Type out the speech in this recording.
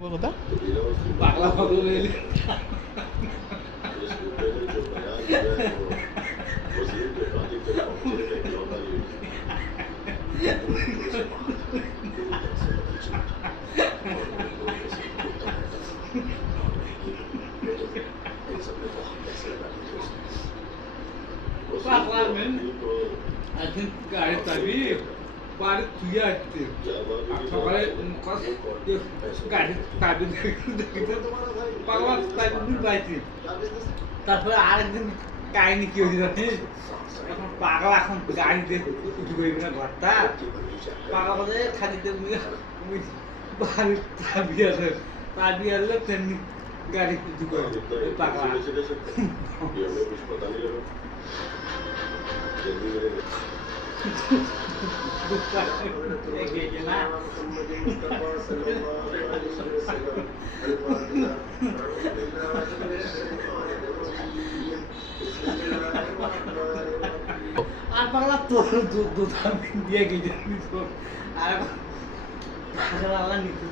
কথা পাগলা পাগল হয়ে গেলে পাগলা মেন এখন গাড়ি চাবি বাড়ি তুই আসতে সকালে গাড়ি চাবি দেখতে পাগলা চাবি পাইছি তারপরে আরেকদিন কাহিনি কি হয়েছে জানিস এখন পাগলা এখন গাড়িতে উঠে গই না ঘরটা পাগলা বলে খালিতে বাড়ির চাবি আছে চাবি আসলে তেমনি গাড়ি উঠে গই পাগলা আর পাগলা তোর দুধ আমি দিয়ে গেছে আর পাগলা নিতে